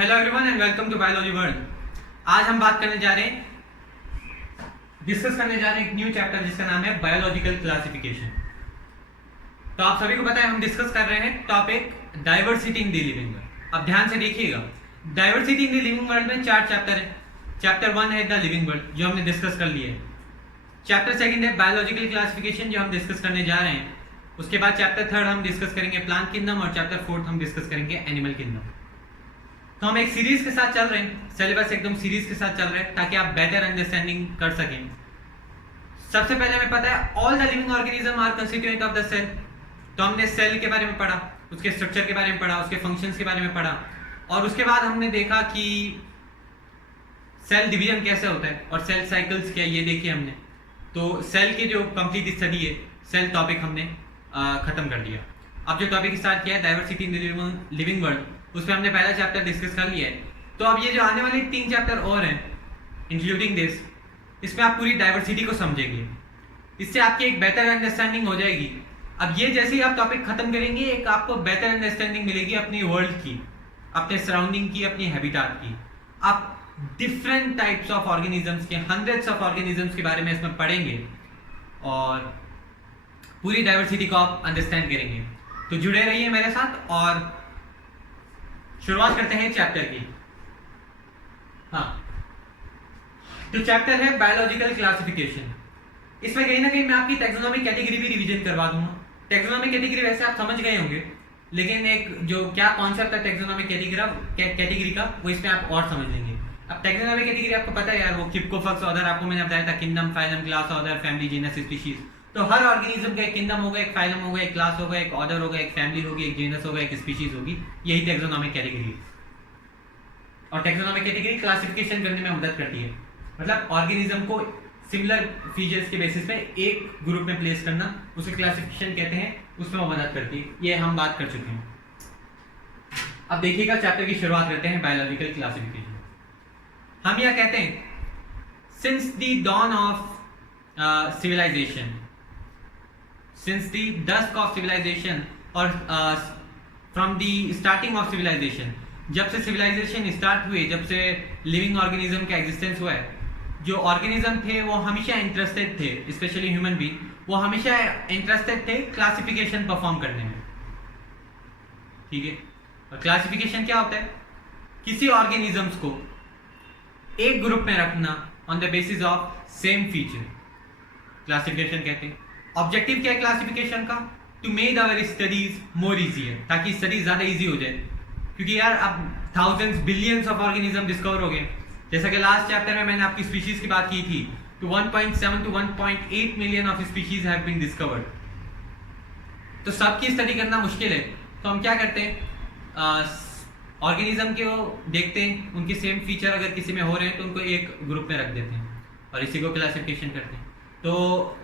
Hello everyone and welcome to biology world. आज हम बात करने जा रहे हैं, डिस्कस करने जा रहे हैं एक न्यू चैप्टर जिसका नाम है बायोलॉजिकल क्लासिफिकेशन। तो आप सभी को पता है हम डिस्कस कर रहे हैं topic diversity in the living world. अब ध्यान से देखिएगा, diversity in the living world में 4 चैप्टर है। चैप्टर 1 है द लिविंग वर्ल्ड जो हमने डिस्कस कर लिया है। चैप्टर 2 है बायोलॉजिकल क्लासिफिकेशन जो हम डिस्कस करने जा रहे हैं। उसके बाद चैप्टर 3 हम डिस्कस करेंगे प्लांट किंगडम और चैप्टर 4 हम डिस्कस करेंगे एनिमल किंगडम। तो हम एक सीरीज के साथ चल रहे हैं, सिलेबस एकदम सीरीज के साथ चल रहे हैं ताकि आप बेटर अंडरस्टैंडिंग कर सकें। सबसे पहले हमें पता है all the living organism are constituent of the cell. तो हमने सेल के बारे में पढ़ा, उसके स्ट्रक्चर के बारे में पढ़ा, उसके फंक्शंस के बारे में पढ़ा और उसके बाद हमने देखा कि सेल डिवीजन कैसे होता है और सेल साइकिल्स क्या है ये देखिए हमने। तो सेल की जो कंप्लीट स्टडी है, सेल टॉपिक हमने खत्म कर दिया। अब जो टॉपिक स्टार्ट किया है diversity in the living world, उसमें हमने पहला चैप्टर डिस्कस कर लिया है। तो अब ये जो आने वाले 3 चैप्टर और हैं इंक्लूडिंग दिस, इसमें आप पूरी डाइवर्सिटी को समझेंगे। इससे आपकी एक बेटर अंडरस्टैंडिंग हो जाएगी। अब ये जैसे ही आप टॉपिक खत्म करेंगे एक आपको बेटर अंडरस्टैंडिंग मिलेगी अपनी वर्ल्ड की, अपने सराउंडिंग की, अपनी हैबिटाट की। आप डिफरेंट टाइप्स ऑफ ऑर्गेनिजम्स के, हंड्रेड्स ऑफ ऑर्गेनिजम्स के बारे में इसमें पढ़ेंगे और पूरी डाइवर्सिटी को आप अंडरस्टैंड करेंगे। तो जुड़े रहिए मेरे साथ और शुरुआत करते हैं चैप्टर की। हाँ, तो चैप्टर है बायोलॉजिकल क्लासिफिकेशन। इसमें कहीं ना कहीं मैं आपकी टैक्सोनॉमिक कैटेगरी भी रिवीजन करवा दूंगा। टैक्सोनॉमिक कैटेगरी वैसे आप समझ गए होंगे, लेकिन एक जो क्या कॉन्सेप्ट है टैक्सोनॉमिक कैटेगरी का वो इसमें आप और समझ लेंगे। अब टैक्सोनॉमिक कैटेगरी आपको पता है यार, वो किप्कोफक्स ऑर्डर आपको मैंने बताया था, kingdom, phylum, class, order, family, genus, species. तो हर ऑर्गेनिज्म का एक किंगडम होगा, एक फाइलम होगा, एक क्लास होगा, एक ऑर्डर होगा, एक फैमिली होगी, एक जीनस होगा, एक स्पीशीज होगी। यही टैक्सोनॉमिक कैटेगरी। और टैक्सोनॉमिक कैटेगरी क्लासिफिकेशन करने में मदद करती है, मतलब ऑर्गेनिज्म को सिमिलर फीचर्स के बेसिस पे एक ग्रुप में प्लेस करना, उसे क्लासिफिकेशन कहते हैं, उसमें वो मदद करती है। ये हम बात कर चुके हैं। अब देखिएगा चैप्टर की शुरुआत करते हैं बायोलॉजिकल क्लासिफिकेशन। हम यह कहते हैं since the dawn of civilization, since the dusk of civilization और from the starting of civilization, जब से सिविलाइजेशन स्टार्ट हुए, जब से लिविंग ऑर्गेनिज्म का एग्जिस्टेंस हुआ है, जो ऑर्गेनिज्म थे वो हमेशा इंटरेस्टेड थे, स्पेशली ह्यूमन बीइंग, वो हमेशा इंटरेस्टेड थे क्लासिफिकेशन परफॉर्म करने में। ठीक है, और क्लासिफिकेशन क्या होता है? किसी ऑर्गेनिजम्स को एक ग्रुप में रखना on the basis of same feature, classification कहते हैं। ऑब्जेक्टिव क्या है क्लासिफिकेशन का? To make our studies more easier, ताकि स्टडीज ज्यादा इजी हो जाए। क्योंकि यार अब thousands billions of organism discover हो गए। जैसा कि लास्ट चैप्टर में मैंने आपकी स्पीशीज की बात की थी, तो 1.7 to 1.8 million of species have been discovered. तो सबकी स्टडी करना मुश्किल है, तो हम क्या करते हैं, ऑर्गेनिज्म को देखते हैं, उनके सेम फीचर अगर किसी में हो रहे हैं तो उनको एक ग्रुप में रख देते हैं और इसी को क्लासिफिकेशन करते हैं। तो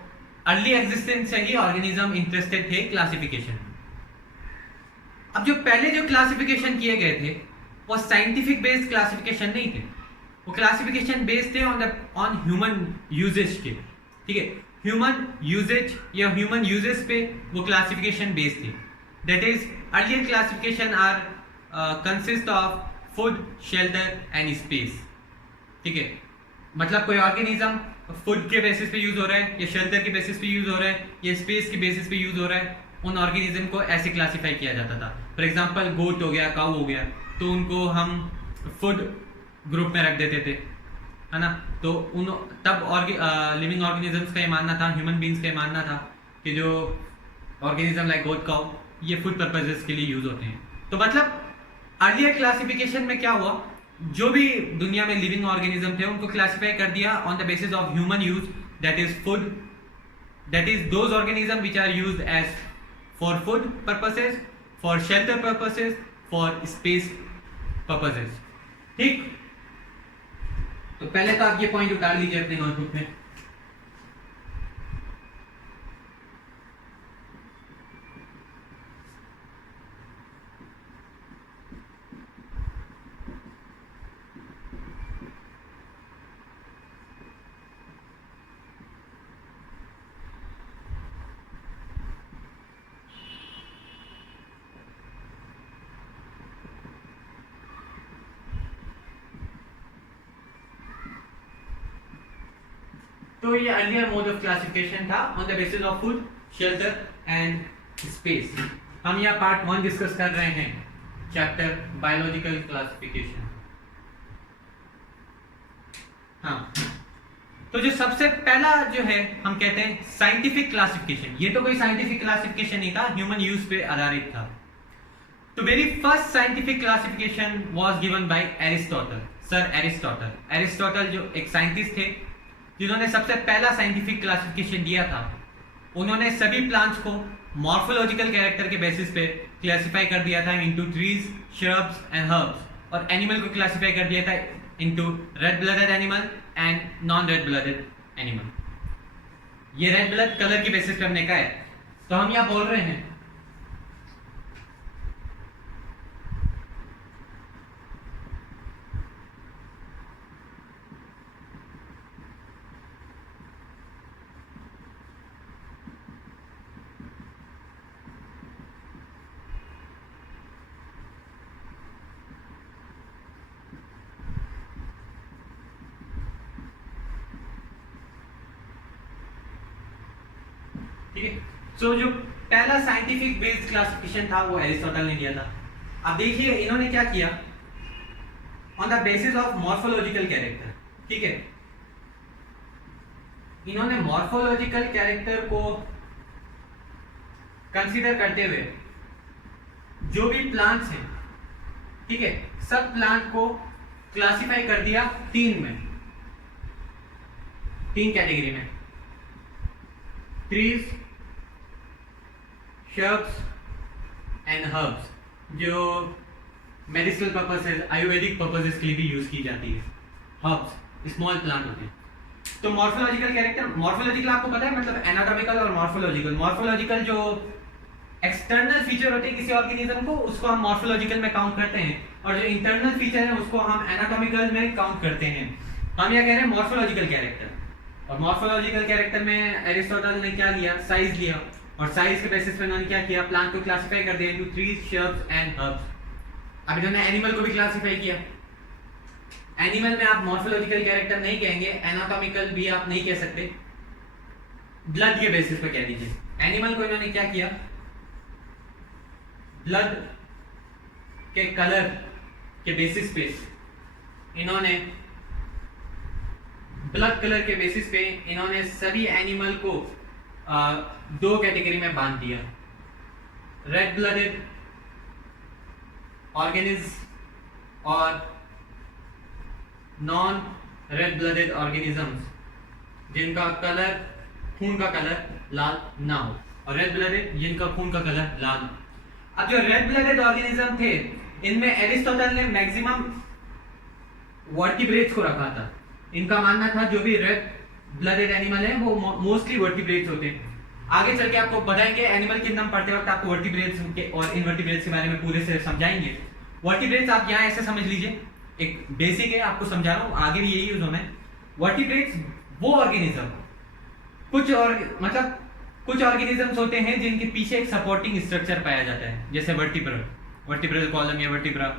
अर्ली एग्जिस्टेंस से ही ऑर्गेनिज्म इंटरेस्टेड थे क्लासिफिकेशन में। अब जो पहले जो क्लासिफिकेशन किए गए थे वो साइंटिफिक बेस्ड क्लासिफिकेशन नहीं थे, वो क्लासिफिकेशन बेस्ड थे ऑन ह्यूमन यूजेज के। ठीक है, ह्यूमन यूजेज या ह्यूमन यूजेज पे वो क्लासिफिकेशन बेस्ड थे। That is earlier classification are consist of food, shelter and space. ठीक है, मतलब कोई ऑर्गेनिज्म फूड के बेसिस पे यूज हो रहा है या शेल्टर के बेसिस पे यूज हो रहा है या स्पेस के बेसिस पे यूज हो रहा है, उन ऑर्गेनिज्म को ऐसे क्लासिफाई किया जाता था। फॉर एग्जांपल गोट हो गया, काऊ हो गया, तो उनको हम फूड ग्रुप में रख देते थे, है ना। तो उन तब लिविंग ऑर्गेनिजम्स का ये मानना था, ह्यूमन बींग्स का ये मानना था कि जो ऑर्गेनिज्म लाइक गोट, काऊ, ये फूड पर्पजेस के लिए यूज होते हैं। तो मतलब अर्लियर क्लासिफिकेशन में क्या हुआ, जो भी दुनिया में लिविंग ऑर्गेनिज्म थे उनको क्लासिफाई कर दिया on the basis of human use, that is food, that is those organism which are used as for food purposes, for shelter purposes, for space purposes. ठीक, तो पहले तो आप ये पॉइंट उतार लीजिए अपने नोटबुक में। तो ये अर्लियर मोड ऑफ क्लासिफिकेशन था on the basis of food, shelter and space. हम यहाँ पार्ट 1 डिस्कस कर रहे हैं, चैप्टर बायोलॉजिकल क्लासिफिकेशन। हाँ, तो जो सबसे पहला जो है हम कहते हैं साइंटिफिक क्लासिफिकेशन। ये तो कोई साइंटिफिक क्लासिफिकेशन नहीं था, ह्यूमन यूज पे आधारित था। तो very first scientific classification was given by Aristotle, sir Aristotle. Aristotle जो एक साइंटिस्ट थे जिन्होंने सबसे पहला साइंटिफिक क्लासिफिकेशन दिया था। उन्होंने सभी प्लांट्स को मॉर्फोलॉजिकल कैरेक्टर के बेसिस पे क्लासिफाई कर दिया था into trees, shrubs and herbs, और एनिमल को क्लासिफाई कर दिया था into red blooded animal and non red blooded animal. ये रेड ब्लड कलर की बेसिस पे हमने कहा है। तो हम यहां बोल रहे हैं ठीक है। सो जो पहला साइंटिफिक बेस्ड क्लासिफिकेशन था वो एरिस्टोटल ने दिया था। अब देखिए इन्होंने क्या किया, on the basis of morphological character, ठीक है। इन्होंने मॉर्फोलॉजिकल कैरेक्टर को कंसीडर करते हुए जो भी प्लांट्स हैं, ठीक है, सब प्लांट को क्लासिफाई कर दिया तीन कैटेगरी में, ट्रीज, श्रब्स एंड हर्ब्स, जो मेडिसिनल पर्पसेस, आयुर्वेदिक पर्पसेस के लिए भी यूज की जाती है। हर्ब्स स्मॉल प्लांट होते हैं। तो मॉर्फोलॉजिकल कैरेक्टर, मॉर्फोलॉजिकल आपको पता है मतलब एनाटॉमिकल और मॉर्फोलॉजिकल। मॉर्फोलॉजिकल जो एक्सटर्नल फीचर होते हैं किसी ऑर्गेनिज्म को, उसको हम मॉर्फोलॉजिकल में काउंट करते हैं, और जो इंटरनल फीचर है उसको हम एनाटॉमिकल में काउंट करते हैं। हम यह कह रहे हैं मॉर्फोलॉजिकल कैरेक्टर। और मॉर्फोलॉजिकल कैरेक्टर में एरिस्टोटल ने क्या लिया, साइज लिया, और साइज के बेसिस पे उन्होंने क्या किया, प्लांट को क्लासिफाई कर दिया into trees, shrubs and herbs. अब इन्होंने एनिमल को भी क्लासिफाई किया। एनिमल में आप मॉर्फोलॉजिकल कैरेक्टर नहीं कहेंगे, एनाटॉमिकल भी आप नहीं कह सकते, ब्लड के बेसिस पे कह दीजिए। एनिमल को इन्होंने क्या किया, ब्लड के कलर के बेसिस पे इन्होंने ब्लड कलर के बेसिस पे इन्होंने सभी एनिमल को दो कैटेगरी में बांट दिया, रेड ब्लडेड ऑर्गेनिज्म और नॉन रेड ब्लडेड ऑर्गेनिजम्स, जिनका कलर, खून का कलर लाल ना हो, और रेड ब्लडेड जिनका खून का कलर लाल हो। अब जो रेड ब्लडेड ऑर्गेनिज्म थे, इनमें एरिस्टोटल ने मैक्सिमम वर्टिब्रेट्स को रखा था। इनका मानना था जो भी रेड ब्लडेड एनिमल है वो मोस्टली वर्टिब्रेट्स होते हैं। आगे चल के आपको बताएंगे, एनिमल किंगडम पढ़ते वक्त आपको वर्टिब्रेट्स के और इनवर्टिब्रेट्स के बारे में पूरे से समझाएंगे। वर्टिब्रेट्स आप यहाँ ऐसे समझ लीजिए, एक बेसिक है, आपको समझा रहा हूँ, आगे भी यही यूज होना है। वर्टिब्रेट्स वो ऑर्गेनिज्म, कुछ ऑर्गेनिजम्स होते हैं जिनके पीछे एक सपोर्टिंग स्ट्रक्चर पाया जाता है, जैसे वर्टिब्रल कॉलम या वर्टिब्रा,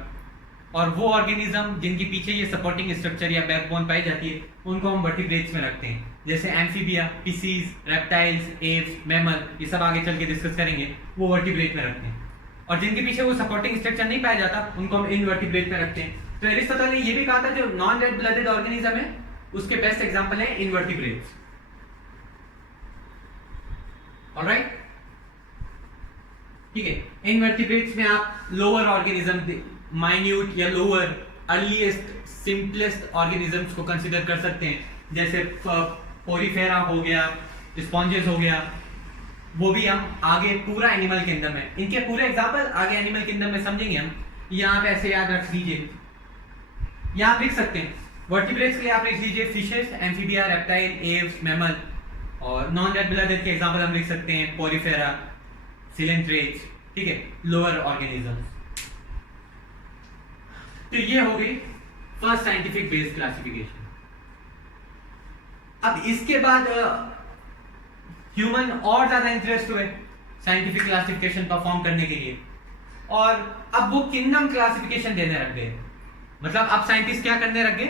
और वो ऑर्गेनिज्म जिनके पीछे ये सपोर्टिंग स्ट्रक्चर या बैकबोन पाई जाती है, उनको हम वर्टिब्रेट्स में रखते हैं, जैसे amphibia, Pisces, reptiles, apps, mammal, ये सब आगे चल के डिस्कस करेंगे, वो वर्टिब्रेट में रखते हैं। और जिनके पीछे वो सपोर्टिंग स्ट्रक्चर नहीं पाया जाता, उनको हम इनवर्टिब्रेट में रखते हैं। तो एरिस्टोटल ने ये भी कहा था जो नॉन रेड ब्लडेड ऑर्गेनिज्म है उसके बेस्ट एग्जांपल है इनवर्टिब्रेट्स। ऑलराइट, ठीक है। इनवर्टिब्रेट्स में आप लोअर ऑर्गेनिज्म, माइन्यूट या लोअर, अर्लीस्ट, सिंपलेस्ट ऑर्गेनिजम्स को कंसीडर कर सकते हैं, जैसे पोरीफेरा हो गया, स्पॉन्जेस हो गया, वो भी हम आगे पूरा एनिमल किंगडम है, इनके पूरे एग्जांपल आगे एनिमल किंगडम में समझेंगे हम। यहाँ पे ऐसे याद रख लीजिए, यहाँ आप लिख सकते हैं वर्टिब्रेट्स के लिए आप लिख लीजिए fishes, amphibia, reptile, Aves, mammal, और नॉन रेड ब्लडेड के एग्जांपल हम लिख सकते हैं पोरीफेरा, सिलेंट्रेट्स, ठीक है, लोअर ऑर्गेनिजम्स। तो ये हो गई फर्स्ट साइंटिफिक बेस्ड क्लासिफिकेशन। अब इसके बाद ह्यूमन और ज्यादा इंटरेस्ट हुए साइंटिफिक क्लासिफिकेशन परफॉर्म करने के लिए, और अब वो किंगडम क्लासिफिकेशन देने लग गए। मतलब अब साइंटिस्ट क्या करने लग गए,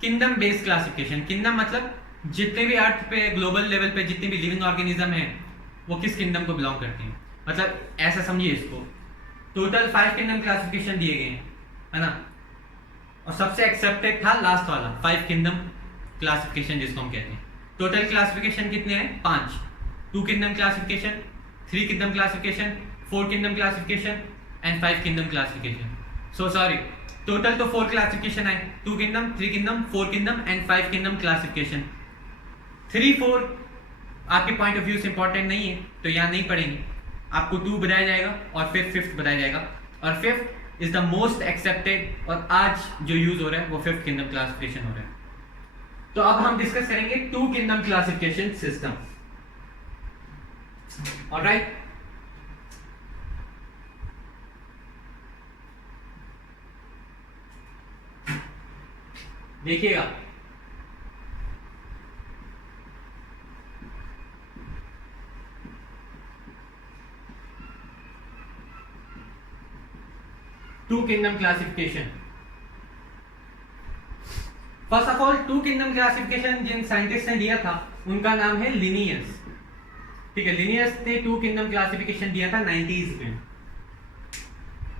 किंगडम बेस्ड क्लासिफिकेशन। किंगडम मतलब जितने भी अर्थ पे ग्लोबल लेवल पे जितने भी लिविंग ऑर्गेनिज्म हैं वो किस किंगडम को बिलोंग करते हैं। मतलब ऐसा समझिए इसको, टोटल 5 किंगडम क्लासिफिकेशन दिए गए हैं, है ना, और सबसे एक्सेप्टेड था लास्ट वाला 5 किंगडम क्लासिफिकेशन जिसको हम कहते हैं। टोटल क्लासिफिकेशन कितने हैं? 5। 2 kingdom classification, 3 kingdom classification, 4 kingdom classification and 5 kingdom classification. So sorry, total तो 4 क्लासिफिकेशन है, 2 kingdom, 3 kingdom, 4 kingdom and 5 kingdom classification. 3, 4 आपके पॉइंट ऑफ व्यू से इंपॉर्टेंट नहीं है तो यहाँ नहीं पढ़ेंगे, आपको 2 बताया जाएगा और फिर 5th बताया जाएगा, और 5th is the most accepted और आज जो यूज हो रहा है वो 5th किंगडम क्लासिफिकेशन हो रहा है। तो अब हम डिस्कस करेंगे 2 किंगडम क्लासिफिकेशन सिस्टम। ऑलराइट, देखिएगा, two kingdom classification. First of all 2 kingdom classification जिन साइंटिस्ट ने दिया था उनका नाम है लिनियस। ठीक है, लिनियस ने 2 किंगडम क्लासिफिकेशन दिया था 90s में।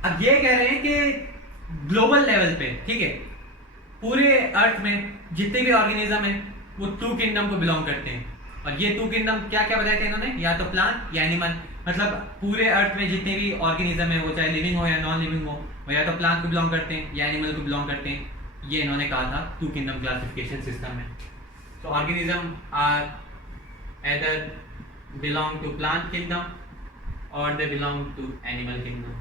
अब ये कह रहे हैं कि ग्लोबल लेवल पे, ठीक है, पूरे अर्थ में जितने भी ऑर्गेनिज्म हैं वो 2 किंगडम को बिलोंग करते हैं। और ये 2 किंगडम क्या क्या बताए थे इन्होंने, या तो प्लांट या एनिमल, मतलब पूरे अर्थ में जितने भी ऑर्गेनिज्म है वो चाहे लिविंग हो या नॉन लिविंग हो, वो या तो प्लांट को बिलोंग करते हैं या एनिमल को बिलोंग करते हैं। ये इन्होंने कहा था 2 किंगडम क्लासिफिकेशन सिस्टम में। तो organism are either belong to plant kingdom or they belong to animal kingdom।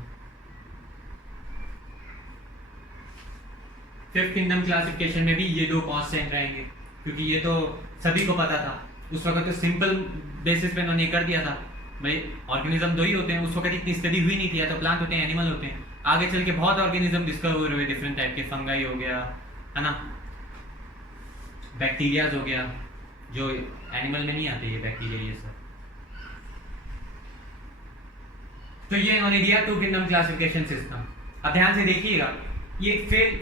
5th kingdom classification में भी ये 2 कांस्टेंट रहेंगे, क्योंकि ये तो सभी को पता था उस वक्त, तो सिंपल बेसिस पे उन्होंने कर दिया था भाई ऑर्गेनिज्म 2 ही होते हैं। उस वक्त इतनी स्टडी हुई नहीं थी, या तो प्लांट होते हैं एनिमल होते हैं। आगे चल के बहुत ऑर्गेनिज्म डिस्कवर हुए, डिफरेंट टाइप के, फंगाई हो गया, है ना, बैक्टीरियाज हो गया, जो एनिमल में नहीं आते ये बैक्टीरिया ये सब। तो ये इन्होंने दिया 2 किंगडम क्लासिफिकेशन सिस्टम। अब ध्यान से देखिएगा, ये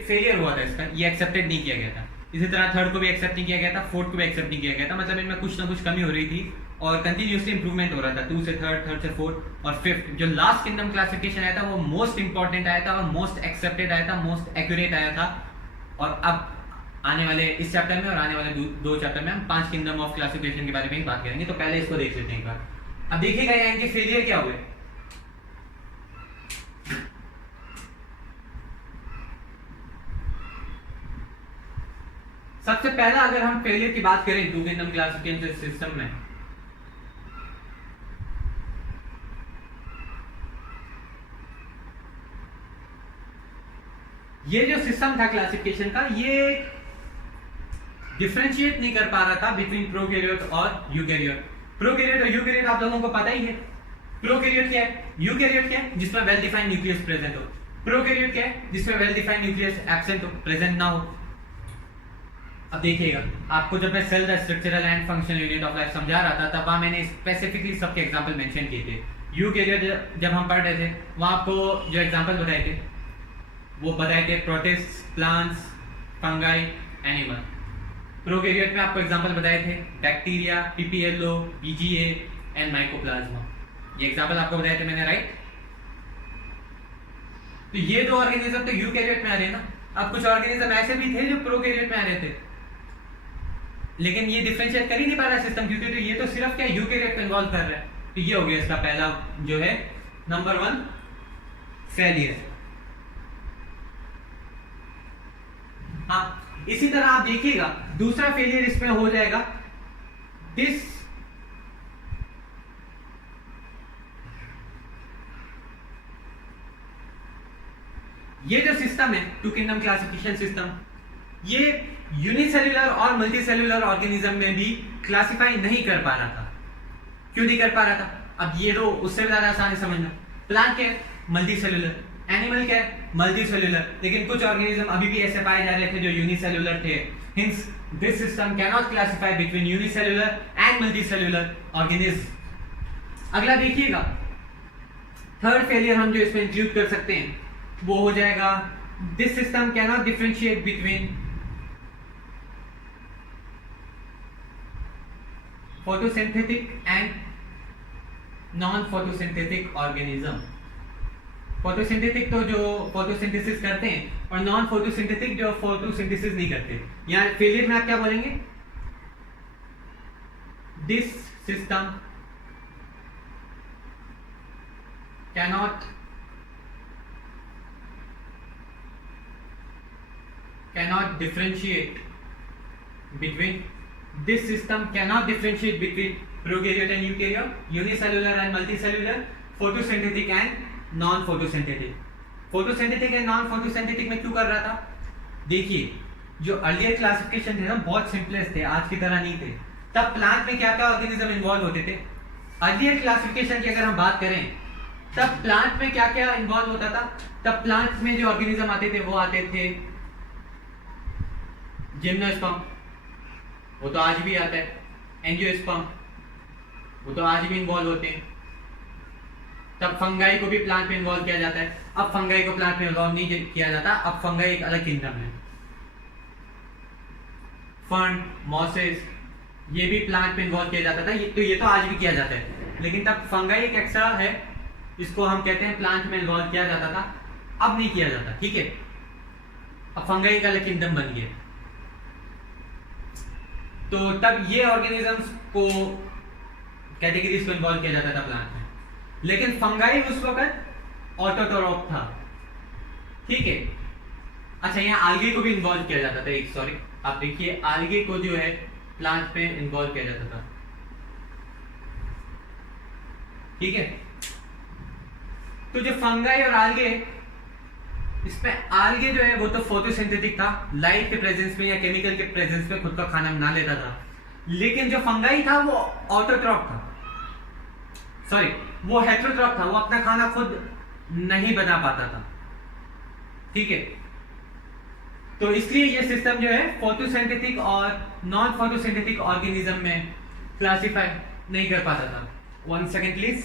फेलियर हुआ था इसका, ये एक्सेप्टेड नहीं किया गया था। इसी तरह 3rd को भी एक्सेप्ट नहीं किया गया था, 4th को भी एक्सेप्ट नहीं किया गया था। मतलब इनमें कुछ ना कुछ कमी हो रही थी और कंटिन्यूसली इंप्रूवमेंट हो रहा था 2 से 3rd, 3rd से 4th और 5th। जो लास्ट किंगडम क्लासिफिकेशन आया था वो मोस्ट इंपॉर्टेंट आया था और मोस्ट एक्सेप्टेड आया था, मोस्ट एक्यूरेट आया था। और अब आने वाले इस चैप्टर में और आने वाले 2 चैप्टर में हम 5 किंगडम ऑफ क्लासिफिकेशन के बारे में ही बात करेंगे। तो पहले इसको देख लेते हैं एक बार। अब देखिएगा यहाँ इनके फेलियर क्या हुए। सबसे पहला अगर हम फेलियर की बात करें 2 किंगडम क्लासिफिकेशन सिस्टम में, ये जो सिस्टम था क्लासिफिकेशन का, ये डिफरेंशिएट नहीं कर पा रहा था बिटवीन प्रोकैरियोट और यूकैरियोट। प्रोकैरियोट और यूकैरियोट आप लोगों को पता ही है। प्रोकैरियोट क्या है, यूकैरियोट क्या है, जिसमें वेल डिफाइंड न्यूक्लियस प्रेजेंट हो। प्रोकैरियोट क्या है, जिसमें वेल डिफाइंड न्यूक्लियस एब्सेंट हो, प्रेजेंट ना हो। अब देखिएगा, आपको जब मैं cell the structural and functional unit of life समझा रहा था तब मैंने स्पेसिफिकली सबके एग्जांपल मेंशन किए थे। यूकैरियोट जब हम पढ़ रहे थे वहां आपको जो एग्जांपल बताए थे वो बताए थे protist, plants, fungi, animal. Prokaryote में आपको एग्जांपल बताए थे bacteria, PPLO, BGA and mycoplasma. ये एग्जांपल आपको बताए थे मैंने, राइट। तो ये 2 ऑर्गेनिज्म तो यूकैरियोट में आ रहे हैं ना। अब कुछ ऑर्गेनिज्म ऐसे भी थे जो प्रोकैरियोट में आ रहे थे, लेकिन ये डिफरेंशिएट कर ही नहीं पा रहा सिस्टम, क्योंकि तो ये तो सिर्फ क्या यूकैरियोट को इन्वॉल्व कर रहा है। तो ये हो गया इसका पहला जो है नंबर 1 फेलियर। हाँ, इसी तरह आप देखिएगा दूसरा फेलियर इसमें हो जाएगा ये जो सिस्टम है 2 किंगडम क्लासिफिकेशन सिस्टम, ये यूनिसेल्युलर और मल्टीसेल्युलर ऑर्गेनिज्म में भी क्लासिफाई नहीं कर पा रहा था। क्यों नहीं कर पा रहा था? अब ये तो उससे भी ज्यादा आसान है समझना। प्लांट क्या है, मल्टीसेल्युलर, एनिमल क्या है, मल्टीसेल्युलर, लेकिन कुछ ऑर्गेनिज्म अभी भी ऐसे पाए जा रहे थे जो यूनिसेल्युलर थे। Hints this system can not classify between unicellular and multicellular organism. अगला देखिएगा, 3rd फेलियर हम जो इसमें इंक्लूड कर सकते हैं वो हो जाएगा this system can not differentiate between photosynthetic and non photosynthetic organism. Photosynthetic तो जो फोटोसिंथेसिस करते हैं और नॉन फोटोसिंथेटिक जो फोटोसिंथेसिस नहीं करते। यहाँ फेलियर में आप क्या बोलेंगे? This system cannot differentiate between prokaryote and eukaryote, unicellular and multicellular, photosynthetic and non photosynthetic। photosynthetic and non photosynthetic में क्यों कर रहा था? देखिए, जो अर्लियर क्लासिफिकेशन थे ना बहुत सिंपलेस्ट थे, आज की तरह नहीं थे। तब प्लांट में क्या क्या ऑर्गेनिज्म इन्वॉल्व होते थे? अर्लियर क्लासिफिकेशन की अगर हम बात करें तब प्लांट में क्या क्या इन्वॉल्व होता था? तब प्लांट में जो ऑर्गेनिज्म आते थे वो आते थे जिम्नोस्पर्म, वो तो आज भी आता है, एंजियोस्पर्म, वो तो आज भी इन्वॉल्व होते हैं। तब फंगाई को भी प्लांट में इन्वॉल्व किया जाता है। अब फंगाई को प्लांट में इन्वॉल्व नहीं किया जाता, अब फंगाई एक अलग किंगडम है। फर्न, मॉसेस, ये भी प्लांट में इन्वॉल्व किया जाता था, ये तो आज भी किया जाता है। लेकिन तब फंगाई एक एक्स्ट्रा है, इसको हम कहते हैं प्लांट में इन्वॉल्व किया जाता था, अब नहीं किया जाता। ठीक है, अब फंगाई एक अलग किंगडम बन गया। तो तब ये ऑर्गेनिजम्स को कैटेगरीज को इन्वॉल्व किया जाता था प्लांट में। लेकिन फंगाई उस वक्त ऑटोट्रॉफ था। ठीक है, अच्छा यहाँ आल्गे को भी इन्वॉल्व किया जाता था। एक सॉरी, आप देखिए आल्गे को जो है प्लांट पे इन्वॉल्व किया जाता था। ठीक है, तो जो फंगाई और आल्गे, इसमें आल्गे जो है वो तो फोटोसिंथेटिक था, लाइट के प्रेजेंस में या केमिकल के प्रेजेंस में खुद का खाना बना लेता था। लेकिन जो फंगाई था वो ऑटोट्रॉफ था, सॉरी वो हेटेरोट्रॉफ था, वो अपना खाना खुद नहीं बना पाता था। ठीक है, तो इसलिए ये सिस्टम जो है फोटोसिंथेटिक और नॉन फोटोसिंथेटिक ऑर्गेनिज्म में क्लासिफाई नहीं कर पाता था। 1 सेकेंड प्लीज।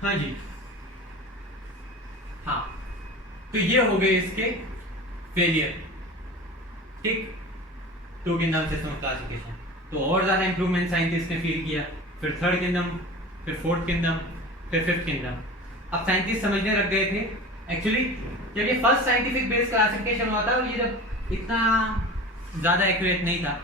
हाँ जी, हाँ, तो ये हो गए इसके फेलियर। ठीक, 2 किंगडम सिस्टम ऑफ क्लासिफिकेशन। तो और ज्यादा इंप्रूवमेंट साइंटिस्ट ने फील किया, फिर 3rd किंगडम, फिर 4th किंगडम, फिर 5th किंगडम। अब साइंटिस्ट समझने लग गए थे एक्चुअली जब ये फर्स्ट साइंटिफिक बेस्ड क्लासिफिकेशन हुआ था और ये जब इतना ज़्यादा एक्यूरेट नहीं था,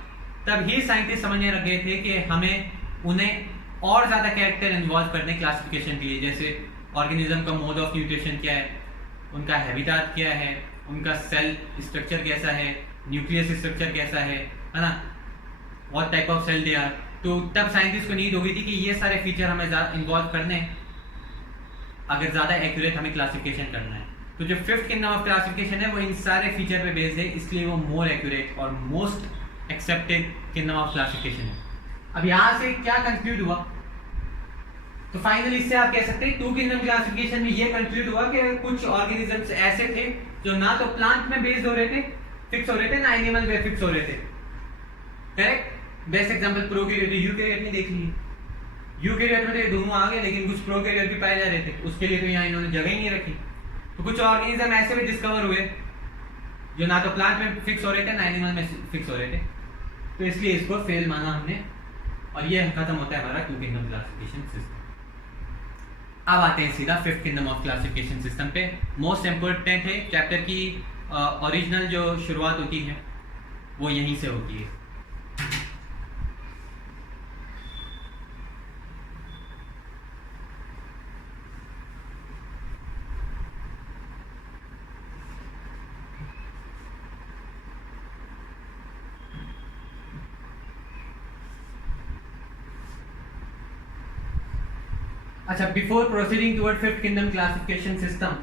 तब ही साइंटिस्ट समझने लग गए थे कि हमें उन्हें और ज़्यादा कैरेक्टर इन्वॉल्व करने क्लासिफिकेशन के लिए, जैसे ऑर्गेनिज्म का मोड ऑफ न्यूट्रिशन क्या है, उनका हैबिटेट क्या है, उनका सेल स्ट्रक्चर कैसा है, न्यूक्लियस स्ट्रक्चर कैसा है ना, what type of cell they are. तो तब साइंटिस्ट को नीड हो गई थी कि ये सारे फीचर हमें इन्वॉल्व करने हैं अगर ज़्यादा एक्यूरेट हमें क्लासिफिकेशन करना है। तो जो 5th किंगडम ऑफ क्लासिफिकेशन है वो इन सारे फीचर पे बेस्ड है, इसलिए वो मोर एक्यूरेट और most accepted kingdom of classification है। अब यहाँ से क्या कंक्लूड हुआ? तो फाइनली इससे आप कह सकते हैं 2 किंगडम क्लासिफिकेशन में ये कंक्लूड हुआ कि कुछ ऑर्गेनिजम्स ऐसे थे जो ना तो प्लांट में बेस्ड हो रहे थे, फिक्स हो रहे थे, ना एनिमल में फिक्स हो रहे थे। Correct. Best example prokaryote, eukaryote में देख लीजिए, यूकैरियोट में तो दोनों आ गए, लेकिन कुछ प्रोकैरियोट भी पाए जा रहे थे, उसके लिए तो यहाँ इन्होंने जगह ही नहीं रखी। तो कुछ ऑर्गेनिज्म ऐसे भी डिस्कवर हुए जो ना तो प्लांट में फिक्स हो रहे थे, ना एनिमल में फिक्स हो रहे थे, तो इसलिए इसको फेल माना हमने, और ये खत्म होता है हमारा 2 किंगडम क्लासिफिकेशन सिस्टम। अब आते हैं सीधा 5th kingdom of classification system पे। मोस्ट इंपोर्टेंट है, चैप्टर की ओरिजिनल जो शुरुआत होती है वो यहीं से होती है। अच्छा, before proceeding toward 5th kingdom classification system,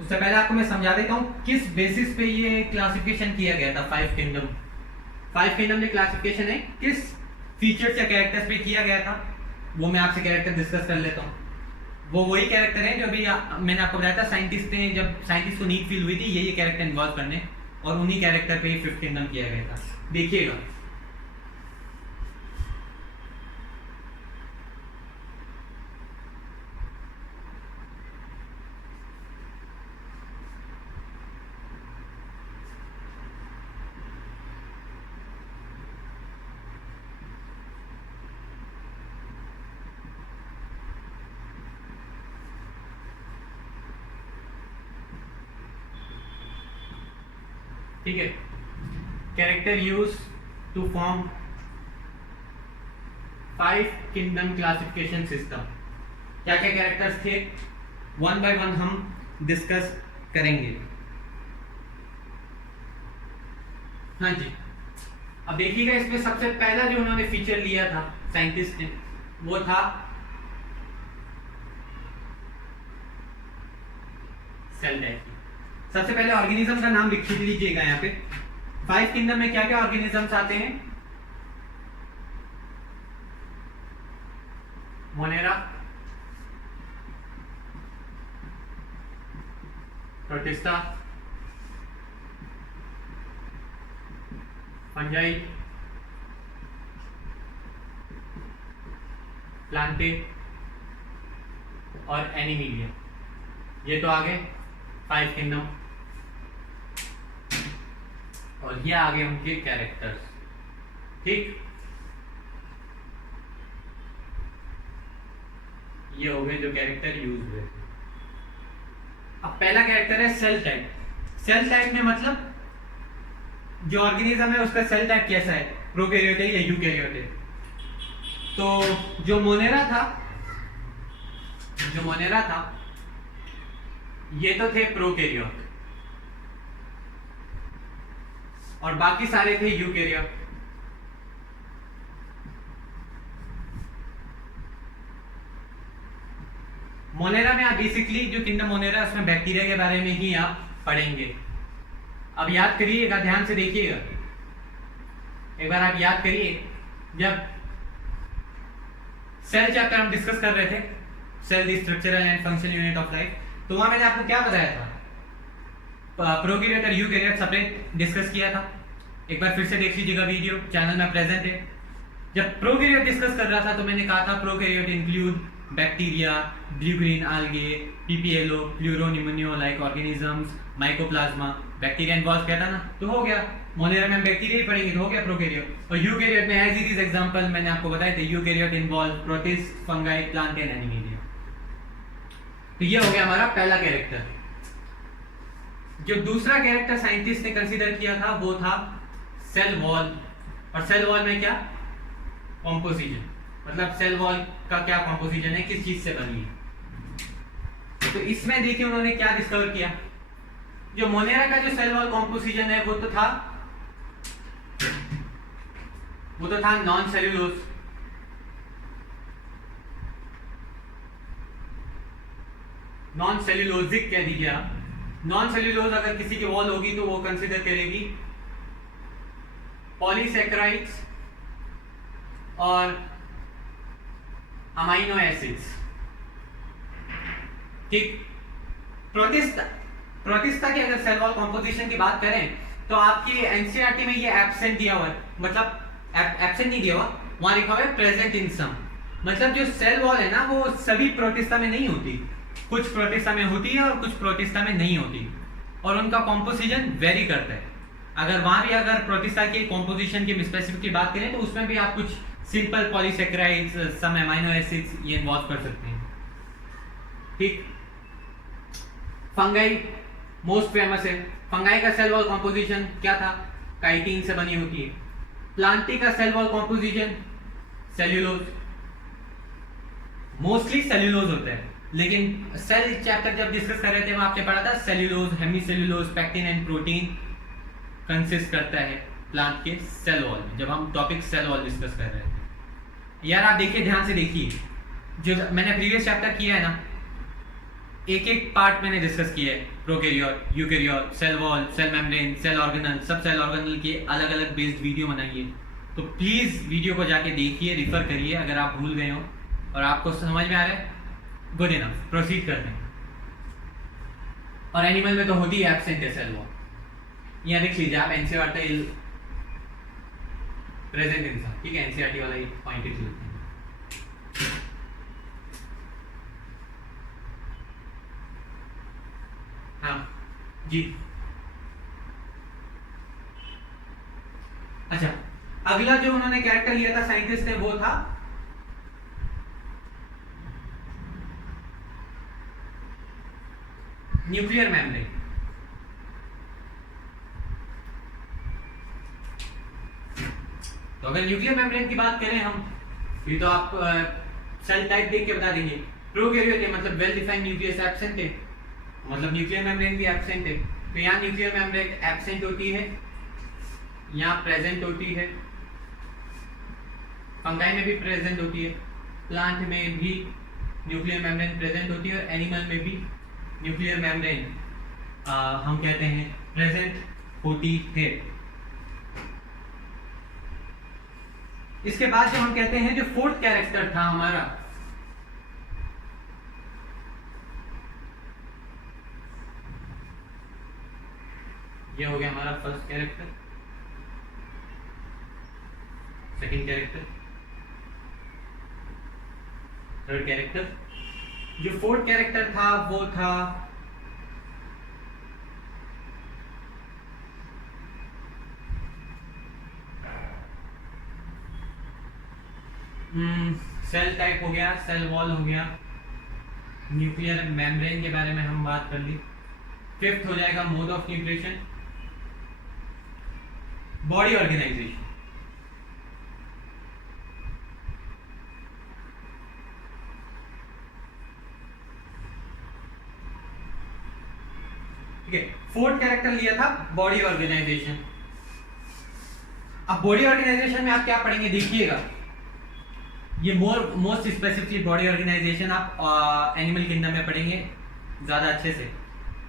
उससे पहले आपको मैं समझा देता हूँ किस बेसिस पे ये क्लासिफिकेशन किया गया था। 5 किंगडम ने क्लासिफिकेशन है किस फीचर्स या कैरेक्टर्स पे किया गया था? वो मैं आपसे कैरेक्टर डिस्कस कर लेता हूँ। वो वही कैरेक्टर है जो अभी मैंने आपको बताया था, साइंटिस्ट ने जब साइंटिस्ट को नीड फील हुई थी ये कैरेक्टर इन्वॉल्व करने, और उन्हीं कैरेक्टर पे ही फिफ्थ किंगडम किया गया था। देखिएगा ठीक है। Character use to form 5 kingdom classification system. क्या क्या कैरेक्टर्स थे, वन बाय वन हम डिस्कस करेंगे। हाँ जी, अब देखिएगा इसमें सबसे पहला जो उन्होंने फीचर लिया था साइंटिस्ट ने, वो था सेल टाइप। सबसे पहले ऑर्गेनिज्म का नाम लिख लीजिएगा यहाँ पे। 5 किंगडम में क्या क्या ऑर्गेनिजम्स आते हैं, मोनेरा, प्रोटिस्टा, फंजाई, प्लांटे और एनिमीलिया। ये तो आ गए 5 किंगडम, और ये आगे उनके कैरेक्टर्स। ठीक, ये हो गए जो कैरेक्टर यूज हुए। अब पहला कैरेक्टर है सेल टाइप। सेल टाइप में मतलब जो ऑर्गेनिज्म है उसका सेल टाइप कैसा है, प्रोकैरियोट है या यूकैरियोट है। तो जो मोनेरा था ये तो थे प्रोकैरियोट, और बाकी सारे थे यूकैरियोट। मोनेरा में आप बेसिकली जो किंगडम मोनेरा उसमें बैक्टीरिया के बारे में ही आप पढ़ेंगे। अब याद करिएगा, ध्यान से देखिएगा, एक बार आप याद करिए, जब सेल चैप्टर हम डिस्कस कर रहे थे, cell the structural and functional unit of life, तो वहां मैंने आपको क्या बताया था, प्रोकैरियोट और यूकैरियोट सेपरेट डिस्कस किया था। एक बार फिर से देख लीजिएगा, वीडियो चैनल में प्रेजेंट है। जब प्रोकैरियोट डिस्कस कर रहा था तो मैंने कहा था prokaryote include bacteria, blue green algae, PPLO, pleuropneumonia like organisms, mycoplasma. Bacteria involve किया था ना, तो हो गया। मोनेरा में हम बैक्टीरिया ही पढ़ेंगे तो हो गया प्रोकैरियोट। और यूकैरियोट में एज इट इज एग्जांपल मैंने आपको बताया था, eukaryote involve protist, fungi, plant and animalia. तो ये हो गया हमारा पहला कैरेक्टर। जो दूसरा कैरेक्टर साइंटिस्ट ने कंसीडर किया था वो था सेल वॉल। और सेल वॉल में क्या, कॉम्पोजिशन, मतलब सेल वॉल का क्या कॉम्पोजिशन है, किस चीज से बनी है। तो इसमें देखिए उन्होंने क्या डिस्कवर किया, जो मोनेरा का जो सेल वॉल कॉम्पोजिशन है वो तो था नॉन सेल्यूलोज। नॉन सेल्यूलोजिक कह दीजिए आप। नॉन सेल्यूलोज अगर किसी की वॉल होगी तो वो कंसीडर करेगी पॉलीसैकेराइड्स और अमाइनो एसिड्स। ठीक, प्रोटिस्टा की अगर सेल वॉल कॉम्पोजिशन की बात करें तो आपकी एनसीईआरटी में ये एब्सेंट दिया हुआ है, मतलब एब्सेंट नहीं दिया हुआ, वहां लिखा हुआ है प्रेजेंट इन सम। मतलब जो सेल वॉल है ना वो सभी प्रोटिस्टा में नहीं होती, कुछ प्रोटिस्टा में होती है और कुछ प्रोटिस्टा में नहीं होती, और उनका कॉम्पोजिशन वेरी करता है। अगर वहां भी अगर प्रोटिस्टा की कॉम्पोजिशन की स्पेसिफिक की बात करें तो उसमें भी आप कुछ simple polysaccharides, some amino acids ये इन्वॉल्व कर सकते हैं। ठीक, फंगाई मोस्ट फेमस है। फंगाई का सेल वॉल कॉम्पोजिशन क्या था, काइटिन से बनी होती है। प्लांटी का cell wall composition cellulose, mostly cellulose होता है, लेकिन सेल चैप्टर जब डिस्कस कर रहे थे वहां आपने पढ़ा था cellulose, hemicellulose, pectin and protein consist करता है प्लांट के सेल वॉल में, जब हम टॉपिक सेल वॉल डिस्कस कर रहे थे। यार आप देखिए, ध्यान से देखिए, जो मैंने प्रीवियस चैप्टर किया है ना, एक एक पार्ट मैंने डिस्कस किया है, prokaryote, eukaryote, cell wall, cell membrane, cell organelle, सब सेल ऑर्गेनल के अलग अलग बेस्ड वीडियो बनाइए। तो प्लीज वीडियो को जाके देखिए, रिफर करिए अगर आप भूल गए हो। और आपको समझ में आ रहा है, गुड इनफ, प्रोसीड करते हैं। और एनिमल में तो होती है एब्सेंट है सेल वॉल। यहाँ देख लीजिए आप, एनसीईआरटी प्रेजेंट इन सब, ठीक है, एनसीईआरटी वाला एक पॉइंट ही लेते हैं। हाँ जी, अच्छा, अगला जो उन्होंने कैरेक्टर लिया था साइंटिस्ट ने, वो था न्यूक्लियर मेम्ब्रेन। तो अगर न्यूक्लियर मेम्ब्रेन की बात करें हम, ये तो आप सेल टाइप देख के बता देंगे। प्रोकैरियोट है मतलब वेल डिफाइंड न्यूक्लियस एब्सेंट है, मतलब न्यूक्लियर मेम्ब्रेन भी एब्सेंट है। तो यहाँ न्यूक्लियर मेम्ब्रेन एब्सेंट होती है, यहाँ प्रेजेंट होती है, फंगाई में भी प्रेजेंट होती है, प्लांट में भी न्यूक्लियर मेम्ब्रेन प्रेजेंट होती है, और एनिमल में भी न्यूक्लियर मेम्ब्रेन हम कहते हैं प्रेजेंट होती है। इसके बाद जो हम कहते हैं, जो फोर्थ कैरेक्टर था हमारा, ये हो गया हमारा first character, second character, third character. जो फोर्थ कैरेक्टर था वो था सेल टाइप हो गया, सेल वॉल हो गया, न्यूक्लियर मेम्ब्रेन के बारे में हम बात कर ली। फिफ्थ हो जाएगा mode of nutrition, body organisation. ठीक है, फोर्थ कैरेक्टर लिया था बॉडी ऑर्गेनाइजेशन। अब बॉडी ऑर्गेनाइजेशन में आप क्या पढ़ेंगे देखिएगा, ये मोस्ट स्पेसिफिकली बॉडी ऑर्गेनाइजेशन आप एनिमल किंगडम में पढ़ेंगे ज़्यादा अच्छे से।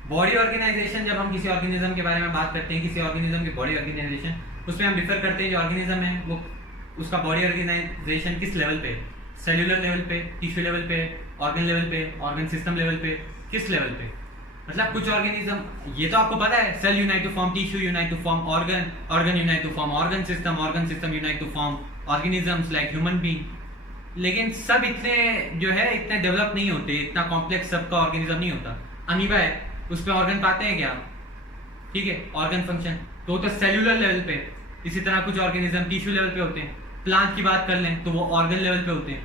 बॉडी ऑर्गेनाइजेशन, जब हम किसी ऑर्गेनिज्म के बारे में बात करते हैं, किसी ऑर्गेनिज्म की बॉडी ऑर्गेनाइजेशन, उसमें हम डिफर करते हैं जो ऑर्गेनिज्म है वो उसका बॉडी ऑर्गेनाइजेशन किस लेवल पे, सेल्यूलर लेवल पे, टिश्यू लेवल पे, ऑर्गन लेवल पे, ऑर्गन सिस्टम लेवल पे, किस लेवल पे। मतलब कुछ ऑर्गेनिज्म, ये तो आपको पता है, cell unite to form tissue, unite to form organ, organ unite to form organ system unite to form organisms like human being. लेकिन सब इतने जो है इतने डेवलप नहीं होते, इतना कॉम्प्लेक्स सबका ऑर्गेनिज्म नहीं होता। अमीबा है, उस पर ऑर्गन पाते हैं क्या, ठीक है, ऑर्गन फंक्शन तो सेल्यूलर लेवल पे। इसी तरह कुछ ऑर्गेनिज्म टिश्यू लेवल पे होते हैं। प्लांट की बात कर लें तो वो ऑर्गन लेवल पे होते हैं।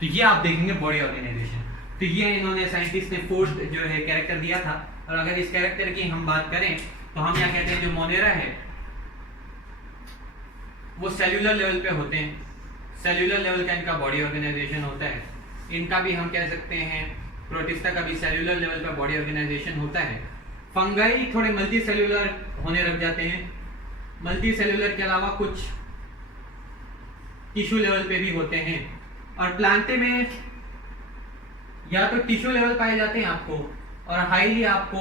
तो ये आप देखेंगे बॉडी ऑर्गेनाइजेशन। तो ये इन्होंने साइंटिस्ट ने फोर्थ जो है कैरेक्टर दिया था। और अगर इस कैरेक्टर की हम बात करें तो हम यहाँ कहते हैं जो मोनेरा है वो सेल्यूलर लेवल पे होते हैं। सेल्यूलर लेवल का इनका बॉडी ऑर्गेनाइजेशन होता है। इनका भी हम कह सकते हैं, प्रोटिस्टा का भी सेल्यूलर लेवल पर बॉडी ऑर्गेनाइजेशन होता है। फंगाई थोड़े मल्टी सेल्यूलर होने लग जाते हैं। मल्टी सेल्यूलर के अलावा कुछ टिश्यू लेवल पे भी होते हैं। और प्लांटे में या तो टिश्यू लेवल पाए जाते हैं आपको, और हाईली आपको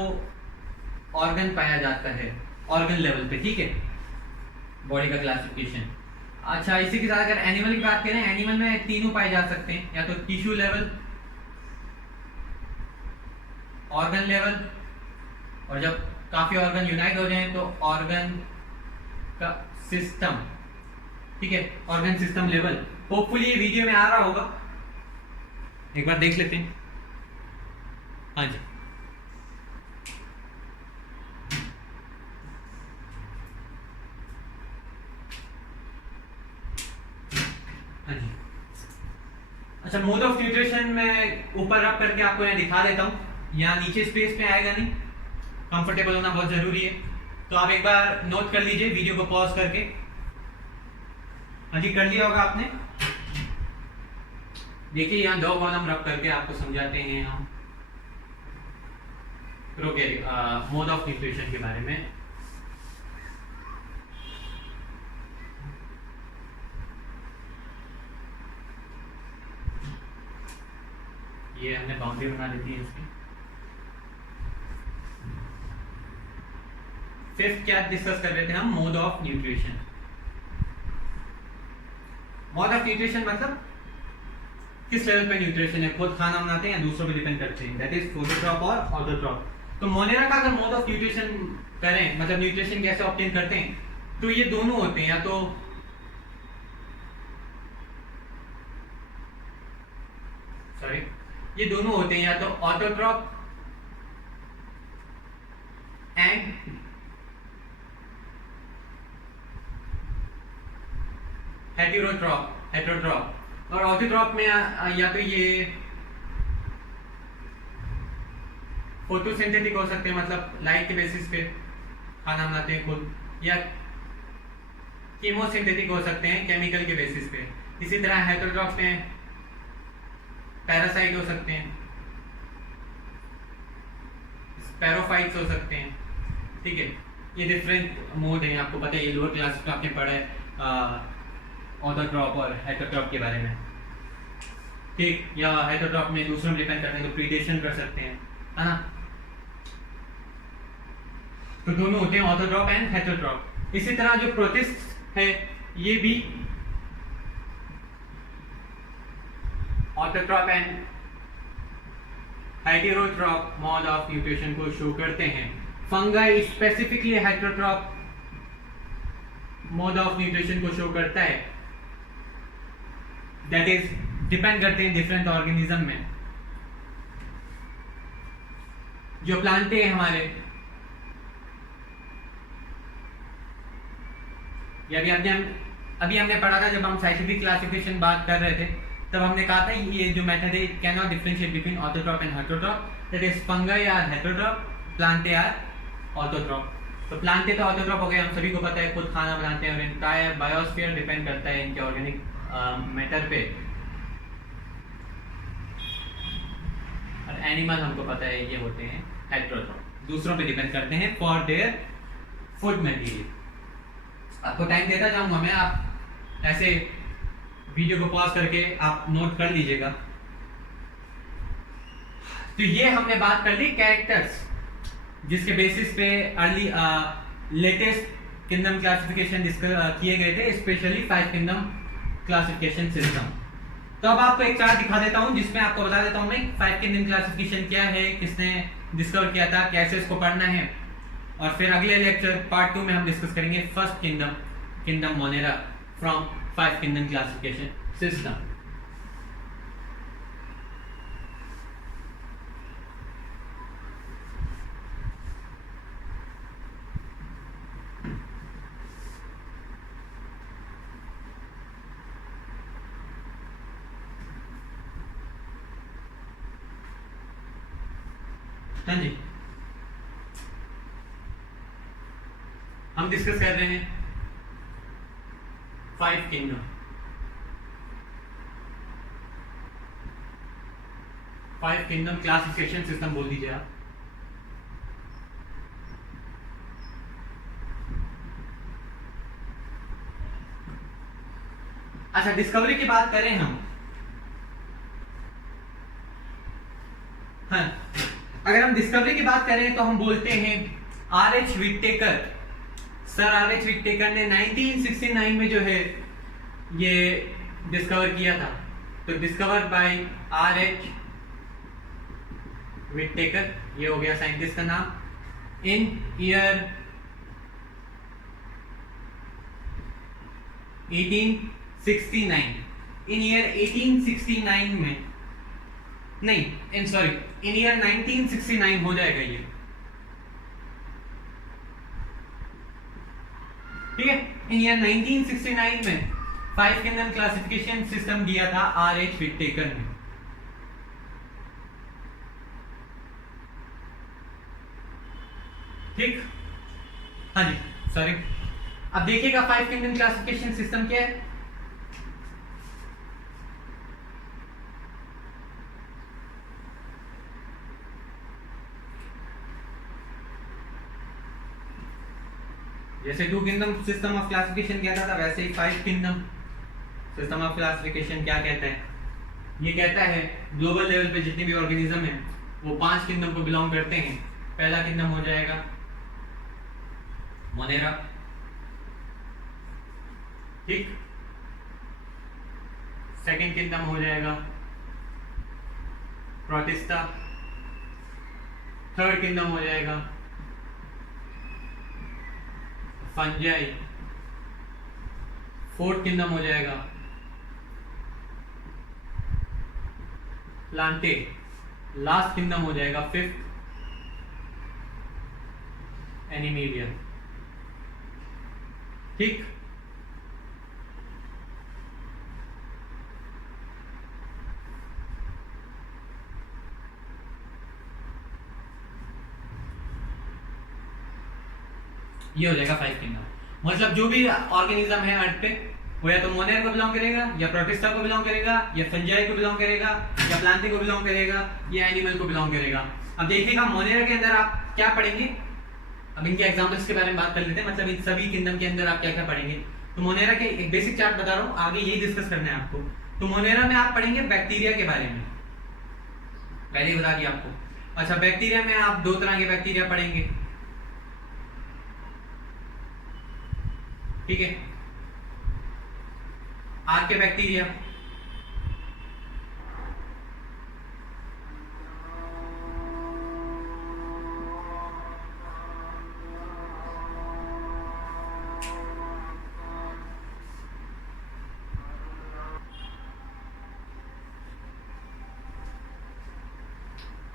ऑर्गन पाया जाता है ऑर्गन लेवल पे, ठीक है, बॉडी का क्लासिफिकेशन। अच्छा, इसी के साथ अगर एनिमल की बात करें, एनिमल में तीनों पाए जा सकते हैं, या तो टिश्यू लेवल, ऑर्गन लेवल, और जब काफी ऑर्गन यूनाइट हो जाएं तो ऑर्गन का सिस्टम, ठीक है, ऑर्गन सिस्टम लेवल। होपफुली ये वीडियो में आ रहा होगा, एक बार देख लेते हैं। हाँ जी, हाँ जी। अच्छा, मोड ऑफ न्यूट्रिशन में ऊपर रब करके आपको यहाँ दिखा देता हूँ। यहाँ नीचे स्पेस में आएगा नहीं, कंफर्टेबल होना बहुत जरूरी है। तो आप एक बार नोट कर लीजिए वीडियो को पॉज करके। हाँ जी, कर लिया होगा आपने। देखिए यहाँ 2 कॉलम रब करके आपको समझाते हैं हम मोड ऑफ न्यूट्रिशन के बारे में। ये हमने बाउंड्री बना दी थी इसकी। फिफ्थ क्या डिस्कस कर रहे थे हम, mode of nutrition. Mode of nutrition मतलब किस लेवल पे न्यूट्रिशन है, खुद खाना बनाते हैं या दूसरों पे डिपेंड करते हैं, दैट इज फोटोट्रॉप और ऑटोट्रॉप। तो मोनेरा का अगर मोड ऑफ न्यूट्रिशन करें, मतलब न्यूट्रिशन कैसे ऑब्टेन करते हैं, तो ये दोनों होते हैं, या तो सॉरी ये दोनों होते हैं, या तो ऑटोट्रॉप एंड हेटेरोट्रॉप। और ऑटोट्रॉप में या तो ये फोटोसिंथेटिक हो सकते हैं, मतलब लाइट के बेसिस पे खाना बनाते हैं खुद, या कीमोसिंथेटिक हो सकते हैं केमिकल के बेसिस पे। इसी तरह हेटेरोट्रॉप में पैरासाइट हो सकते हैं, स्पैरोफाइट्स हो सकते हैं, ठीक है। ये डिफरेंट मोड हैं, आपको पता है, ये लोअर क्लास में आपने पढ़ा है ऑटोट्रॉप और हेटेरोट्रॉप के बारे में, ठीक। या हेटेरोट्रॉप में दूसरों में डिपेंड करते हैं तो प्रीडेशन कर सकते हैं, है ना। तो दोनों होते हैं ऑटोट्रॉप एंड हेटेरोट्रॉप। इसी तरह जो प्रोटिस्ट है ये भी autotroph and heterotroph mode of nutrition को शो करते हैं। Fungi specifically heterotroph mode of nutrition को शो करता है, दैट इज डिपेंड करते हैं डिफरेंट ऑर्गेनिज्म में। जो प्लांटे हैं हमारे, अभी हमने पढ़ा था, जब हम साइंटिफिक क्लासिफिकेशन बात कर रहे थे तब हमने कहा था ये जो मेथड है it can not differentiate between autotroph and heterotroph, that is fungi are heterotroph, plantae are autotroph. तो प्लांटे तो ऑटोट्रॉप हो गए, हम सभी को पता है, खुद खाना बनाते हैं और एंटायर बायोस्फीयर डिपेंड करता है इनके ऑर्गेनिक मैटर पे। और एनिमल हमको पता है ये होते हैं हेटेरोट्रॉप, दूसरों पे डिपेंड करते हैं फॉर देयर फूड मटेरियल। आपको टाइम देता जाऊंगा मैं, आप ऐसे वीडियो को पॉज करके आप नोट कर लीजिएगा। तो ये हमने बात कर ली कैरेक्टर्स जिसके बेसिस पे अर्ली लेटेस्ट किंगडम क्लासिफिकेशन किए गए थे, स्पेशली 5 किंगडम क्लासिफिकेशन सिस्टम। तो अब आपको एक चार्ट दिखा देता हूं जिसमें आपको बता देता हूं मैं 5 किंगडम क्लासिफिकेशन क्या है, किसने डिस्कवर किया था, कैसे इसको पढ़ना है, और फिर अगले लेक्चर पार्ट 2 में हम डिस्कस करेंगे first kingdom Monera from 5 kingdom classification system. हाँ जी, हम डिस्कस कर रहे हैं 5 किंगडम। 5 किंगडम क्लासिफिकेशन सिस्टम बोल दीजिए आप। अच्छा, डिस्कवरी की बात करें हम, हाँ, अगर हम डिस्कवरी की बात करें तो हम बोलते हैं R H. Whittaker, sir R H. Whittaker ने 1969 में जो है ये डिस्कवर किया था। तो डिस्कवर बाय आर.एच. विटेकर, ये हो गया साइंटिस्ट का नाम। इन ईयर 1869, इन ईयर 1869 में, नहीं इन सॉरी इन ईयर 1969 हो जाएगा ये, ठीक है। इन ईयर 1969 में 5 किंगडम क्लासिफिकेशन सिस्टम दिया था आर.एच. विटेकर ने। ठीक, हाँ जी, सॉरी। अब देखिएगा 5 किंगडम क्लासिफिकेशन सिस्टम क्या है। जैसे 2 किंगडम सिस्टम ऑफ क्लासिफिकेशन कहता था, वैसे ही 5 किंगडम सिस्टम ऑफ क्लासिफिकेशन क्या कहता है, ये कहता है ग्लोबल लेवल पे जितने भी ऑर्गेनिज्म हैं वो 5 किंगडम को बिलोंग करते हैं। पहला किंगडम हो जाएगा मोनेरा, ठीक। सेकंड किंगडम हो जाएगा प्रोटिस्टा, थर्ड किंगडम हो जाएगा फंजाई, फोर्थ किंगडम हो जाएगा प्लांटे, लास्ट किंगडम हो जाएगा फिफ्थ एनिमेलिया। ठीक, ये हो जाएगा 5 किंगडम। मतलब जो भी ऑर्गेनिज्म है अर्थ पे वो या तो मोनेर को बिलोंग करेगा, या प्रोटिस्टा को बिलोंग करेगा, या फंजाई को बिलोंग करेगा, या प्लांटे को बिलोंग करेगा, या एनिमल को बिलोंग करेगा। अब देखिएगा मोनेरा के अंदर आप क्या पढ़ेंगे, अब इनके एग्जांपल्स के बारे में बात कर लेते हैं, मतलब इन सभी किंगडम के अंदर आप क्या क्या पढ़ेंगे। तो मोनेरा के एक बेसिक चार्ट बता रहा हूँ, आगे यही डिस्कस करना है आपको। तो मोनेरा में आप पढ़ेंगे बैक्टीरिया के बारे में, पहले ही बता दिया आपको। अच्छा, बैक्टीरिया में आप दो तरह के बैक्टीरिया पढ़ेंगे, ठीक है। आर्के बैक्टीरिया,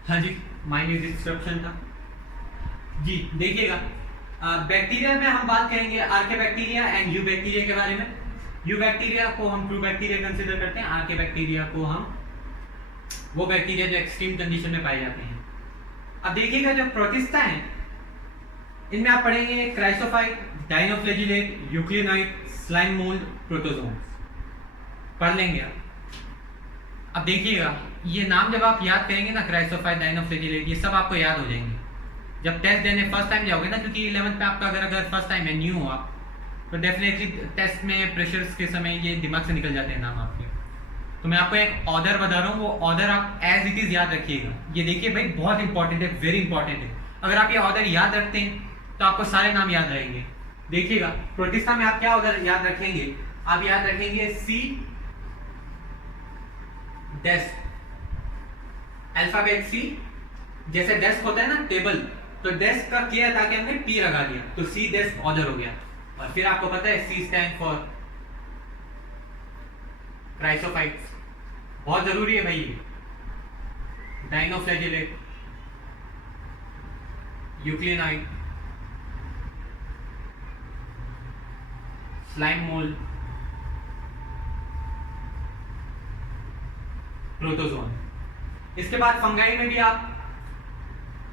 हाँ जी, माइनर डिस्ट्रप्शन था जी। देखिएगा बैक्टीरिया में हम बात करेंगे आर्के बैक्टीरिया एंड यू बैक्टीरिया के बारे में। यू बैक्टीरिया को हम ट्रू बैक्टीरिया कंसीडर करते हैं, आर्के बैक्टीरिया को हम वो बैक्टीरिया जो एक्सट्रीम कंडीशन में पाए जाते हैं। अब देखिएगा जो प्रोटिस्टा है इनमें आप पढ़ेंगे क्राइसोफाइट, डाइनोफ्लैजिलेट, यूक्लियोनाइट, स्लाइम मोल्ड, प्रोटोजोन, पढ़ लेंगे आप। अब देखिएगा ये नाम जब आप याद करेंगे ना, क्राइसोफाइट, डाइनोफ्लैजिलेट, ये सब आपको याद हो जाएंगे जब टेस्ट देने फर्स्ट टाइम जाओगे ना, क्योंकि 11th में आपका अगर फर्स्ट टाइम है, न्यू हो आप, तो डेफिनेटली टेस्ट में प्रेशर्स के समय ये दिमाग से निकल जाते हैं नाम आपके। तो मैं आपको एक ऑर्डर बता रहा हूँ, वो ऑर्डर आप एज इट इज याद रखिएगा। ये देखिए भाई बहुत इंपॉर्टेंट है, वेरी इंपॉर्टेंट है। अगर आप ये ऑर्डर याद रखते हैं तो आपको सारे नाम याद रहेंगे। देखिएगा प्रोटिस्टा में आप क्या ऑर्डर याद रखेंगे, आप याद रखेंगे सी डेस्क, अल्फाबेट सी, जैसे डेस्क होता है ना टेबल, तो डेस्क का किया ताकि हमने पी लगा दिया, तो सी डेस्क ऑर्डर हो गया। और फिर आपको पता है सी स्टैंड फॉर क्राइसोफाइट्स, बहुत जरूरी है भाई। डाइनोफ्लैजिलेट, यूक्लियोनाइट, स्लाइम मोल्ड, प्रोटोजोन। इसके बाद फंगाई में भी आप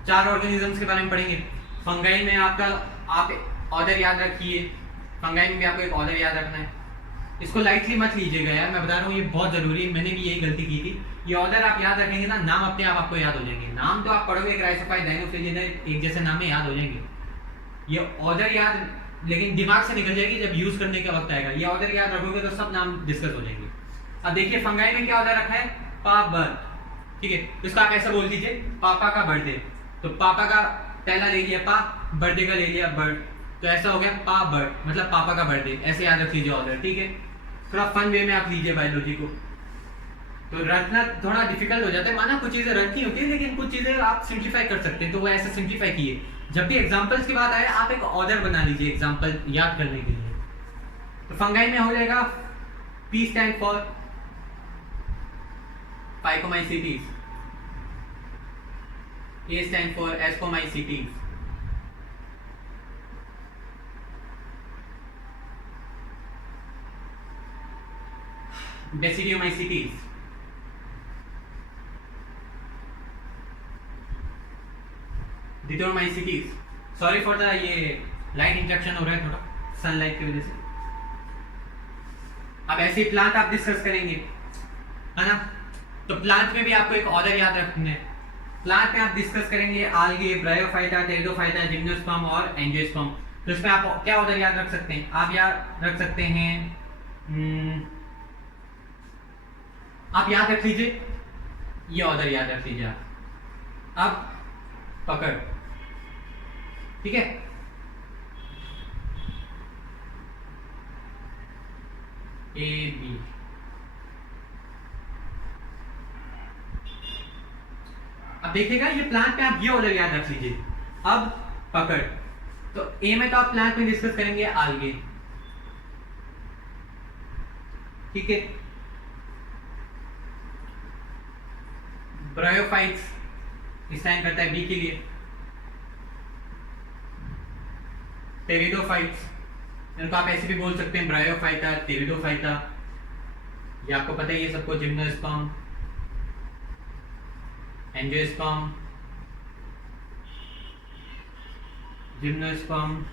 4 ऑर्गेनिजम्स के बारे में पढ़ेंगे। फंगाई में आपका आप ऑर्डर याद रखिए, फंगाई में भी आपको एक ऑर्डर याद रखना है। इसको लाइटली मत लीजिएगा यार, मैं बता रहा हूँ ये बहुत जरूरी है, मैंने भी यही गलती की थी। ये ऑर्डर आप याद रखेंगे ना, नाम अपने आप आपको याद हो जाएंगे। नाम तो आप पढ़ोगे क्राइसोफाइट, डाइनोफ्लैजिलेट, एक जैसे नाम में याद हो जाएंगे। ये ऑर्डर याद लेकिन दिमाग से निकल जाएगी जब यूज करने का वक्त आएगा। ये ऑर्डर याद रखोगे तो सब नाम डिस्कस हो जाएंगे। अब देखिए फंगाई में क्या ऑर्डर रखा है, पा बर्थ, ठीक है। इसको आप ऐसा बोल दीजिए, पापा का बर्थडे, तो पापा का पहला ले लिया पा, बर्थडे का ले लिया बर्थ, तो ऐसा हो गया पा बर्थ, मतलब पापा का बर्थडे। ऐसे याद रख लीजिए ऑर्डर, ठीक है। थोड़ा फन वे में आप लीजिए बायोलॉजी को, तो रटना थोड़ा डिफिकल्ट हो जाता है। माना कुछ चीजें रटनी होती है, लेकिन कुछ चीजें आप सिंप्लीफाई कर सकते हैं, तो वो ऐसे सिंप्लीफाई किए। जब भी एग्जाम्पल्स की बात आए आप एक ऑर्डर बना लीजिए एग्जाम्पल याद करने के लिए। तो फंगाई में हो जाएगा P stand for Phycomycetes, A stand for Ascomycetes, Basidiomycetes, Diplomycetes। Sorry for the ये लाइट इंटरप्शन हो रहा है थोड़ा सनलाइट की वजह से। अब ऐसे ही प्लांट आप डिस्कस करेंगे, है ना। तो प्लांट में भी आपको एक ऑर्डर याद रखना है। प्लांट में आप डिस्कस करेंगे आल्गे, ब्रायोफाइटा, टेरिडोफाइटा, जिम्नोस्पर्म और एंजियोस्पर्म। तो इसमें आप क्या ऑर्डर याद रख सकते हैं, आप याद रख सकते हैं, आप याद रख लीजिए, ये ऑर्डर याद रख लीजिए आप। अब पकड़, ठीक है। ए बी, अब देखिएगा ये प्लांट में आप ये ऑर्डर याद रख लीजिए। अब पकड़, तो ए में तो आप प्लांट में डिस्कस करेंगे आल्गे, ठीक है। ब्रायोफाइट्स स्टैंड करता है बी के लिए। टेरिडोफाइट्स, इनको आप ऐसे भी बोल सकते हैं, ब्रायोफाइटा, टेरिडोफाइटा, ये आपको पता ही है सबको। जिम्नोस्पर्म, एंजियोस्पर्म, जिम्नोस्पर्म,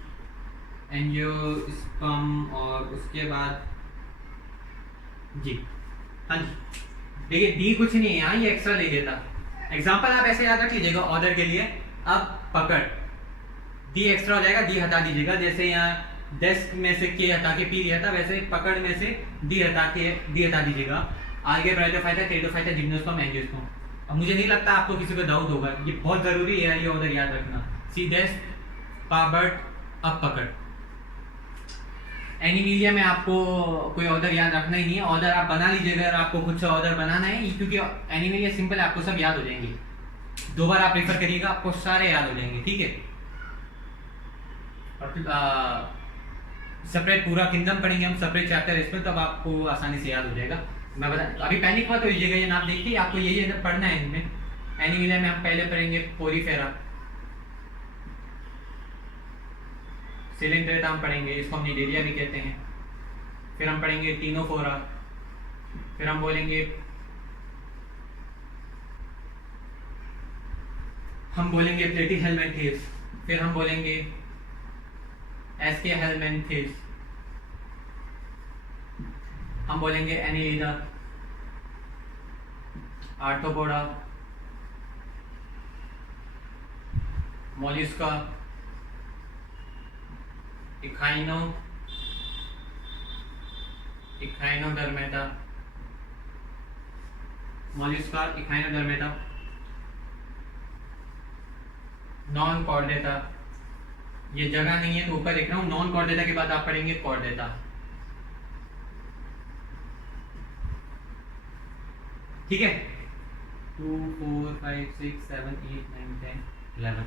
एंजियोस्पर्म, और उसके बाद जी, हाँ जी, देखिए डी कुछ नहीं है यहाँ, ये एक्स्ट्रा ले देता। एग्जाम्पल आप ऐसे याद रख लीजिएगा ऑर्डर के लिए। अब पकड़, डी एक्स्ट्रा हो जाएगा, डी हटा दीजिएगा। जैसे यहाँ डेस्क में से के हटा के पी लिया था, वैसे पकड़ में से डी हटा दीजिएगा। आगे ब्रायोफाइटा, टेरिडोफाइटा, जिम्नोस्पर्म, एंजियोस्पर्म। अब मुझे नहीं लगता आपको किसी को डाउट होगा, ये बहुत जरूरी है ये ऑर्डर याद रखना। सी डेस्क, पाबर्ट, अब पकड़। एनिमीलिया में आपको कोई ऑर्डर याद रखना ही नहीं है, ऑर्डर आप बना लीजिएगा अगर आपको खुद से ऑर्डर बनाना है, क्योंकि एनिमीलिया सिंपल है, आपको सब याद हो जाएंगे। 2 बार आप रेफर करिएगा, आपको सारे याद हो जाएंगे, ठीक है। और सेपरेट पूरा किंगडम पढ़ेंगे हम, सेपरेट चैप्टर इसमें, तब आपको आसानी से याद हो जाएगा। मैं बता, अभी पैनिक मत होइएगा, ये नाम देखिए, आपको यही पढ़ना है इनमें। एनिमीलिया में हम पहले पढ़ेंगे पोरीफेरा, सिलेंड्रेटा हम पढ़ेंगे, इसको हम निडेरिया भी कहते हैं। फिर हम पढ़ेंगे टीनोफोरा, फिर हम बोलेंगे प्लेटीहेल्मिन्थेस, फिर हम बोलेंगे एस्केहेल्मिन्थेस, हम बोलेंगे annelida, arthropoda, mollusca, echinodermata, mollusca, echinodermata, non chordata, ये जगह नहीं है तो ऊपर लिख रहा हूं। नॉन कॉर्डेटा के बाद आप पढ़ेंगे कॉर्डेटा, ठीक है। 2 4 5 6 7 8 9 10 11,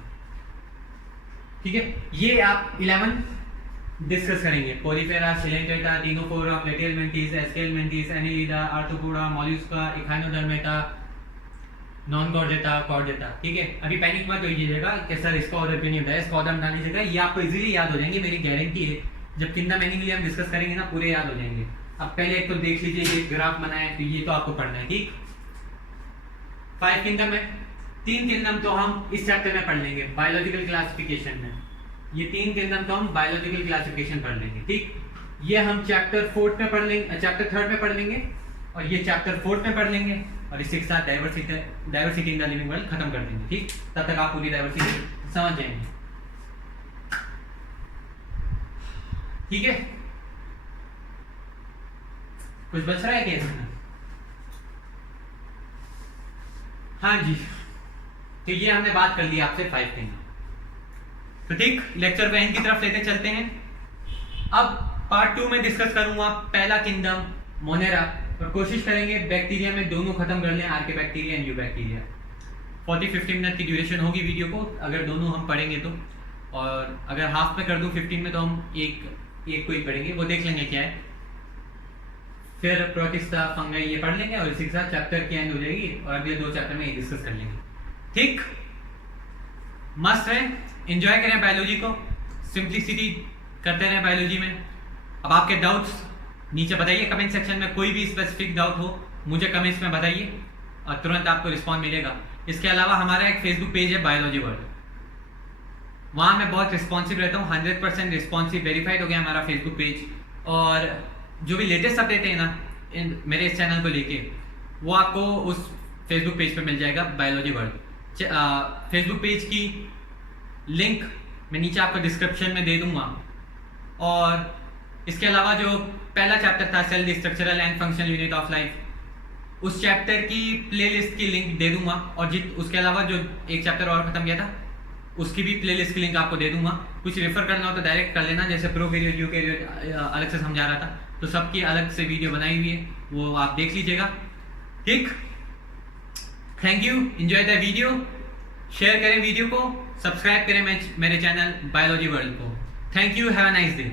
ठीक है। ये आप 11 डिस्कस करेंगे। Porifera, coelenterata, ctenophora, platyhelminthes, aschelminthes, annelida, arthropoda, mollusca, echinodermata, non chordata, chordata, ठीक है। अभी पैनिक मत होइएगा कि सर इसका ऑर्डर क्यों नहीं होता है, इसका ऑर्डर बना लीजिएगा, ये आपको इजीली याद हो जाएंगे, मेरी गारंटी है। जब किंगडम एनिमिलिया हम डिस्कस करेंगे ना, पूरे याद हो जाएंगे। अब पहले एक तो देख लीजिए, ये ग्राफ बनाया है, तो ये तो आपको पढ़ना है, ठीक। 5 किंगडम है, 3 किंगडम तो हम इस चैप्टर में पढ़ लेंगे बायोलॉजिकल क्लासिफिकेशन में। ये 3 किंगडम तो हम बायोलॉजिकल क्लासिफिकेशन पढ़ लेंगे, ठीक। ये हम चैप्टर 4 में पढ़ लेंगे, चैप्टर 3 में पढ़ लेंगे, और ये चैप्टर 4 में पढ़ लेंगे, और इसी के साथ diversity in the living world खत्म कर देंगे, ठीक। तब तक आप पूरी डाइवर्सिटी समझ जाएंगे, ठीक है। कुछ बच रहा है क्या इसमें? हाँ जी, तो ये हमने बात कर ली आपसे 5 किंगडम, तो ठीक। लेक्चर को एंड की तरफ लेते चलते हैं। अब पार्ट 2 में डिस्कस करूंगा पहला किंगडम मोनेरा, और कोशिश करेंगे बैक्टीरिया में दोनों खत्म कर लें, archaebacteria and eubacteria. 40-50 minute की ड्यूरेशन होगी वीडियो को, अगर दोनों हम पढ़ेंगे तो। और अगर हाफ में कर दूं 15 में, तो हम एक को ही पढ़ेंगे, वो देख लेंगे क्या है। फिर प्रोटिस्टा, फंगाई ये पढ़ लेंगे, और इसी के साथ चैप्टर की एंड हो जाएगी, और अगले 2 चैप्टर में ये डिस्कस कर लेंगे, ठीक। मस्त है, एंजॉय करें बायोलॉजी को, सिंप्लिसिटी करते रहें बायोलॉजी में। अब आपके डाउट्स नीचे बताइए कमेंट सेक्शन में, कोई भी स्पेसिफिक डाउट हो मुझे कमेंट्स में बताइए, और तुरंत आपको रिस्पॉन्स मिलेगा। इसके अलावा हमारा एक फेसबुक पेज है बायोलॉजी वर्ल्ड, वहाँ मैं बहुत रिस्पॉन्सिव रहता हूँ, 100% रिस्पॉन्सिव, वेरीफाइड हो गया हमारा फेसबुक पेज। और जो भी लेटेस्ट अपडेट है ना मेरे इस चैनल को लेके, वो आपको उस फेसबुक पेज पे मिल जाएगा, बायोलॉजी वर्ल्ड। फेसबुक पेज की लिंक मैं नीचे आपको डिस्क्रिप्शन में दे दूंगा। और इसके अलावा जो पहला चैप्टर था cell structural and functional unit of life, उस चैप्टर की प्लेलिस्ट की लिंक दे दूंगा। और उसके अलावा जो एक चैप्टर और खत्म किया था, उसकी भी प्लेलिस्ट की लिंक आपको दे दूंगा। कुछ रेफर करना हो तो डायरेक्ट कर लेना, जैसे प्रोकैरियोट, यूकैरियोट अलग से समझा रहा था, तो सबकी अलग से वीडियो बनाई हुई है, वो आप देख लीजिएगा, ठीक। Thank you, enjoy the video. Share करें वीडियो को, सब्सक्राइब करें मेरे चैनल बायोलॉजी वर्ल्ड को। Thank you, have a nice day.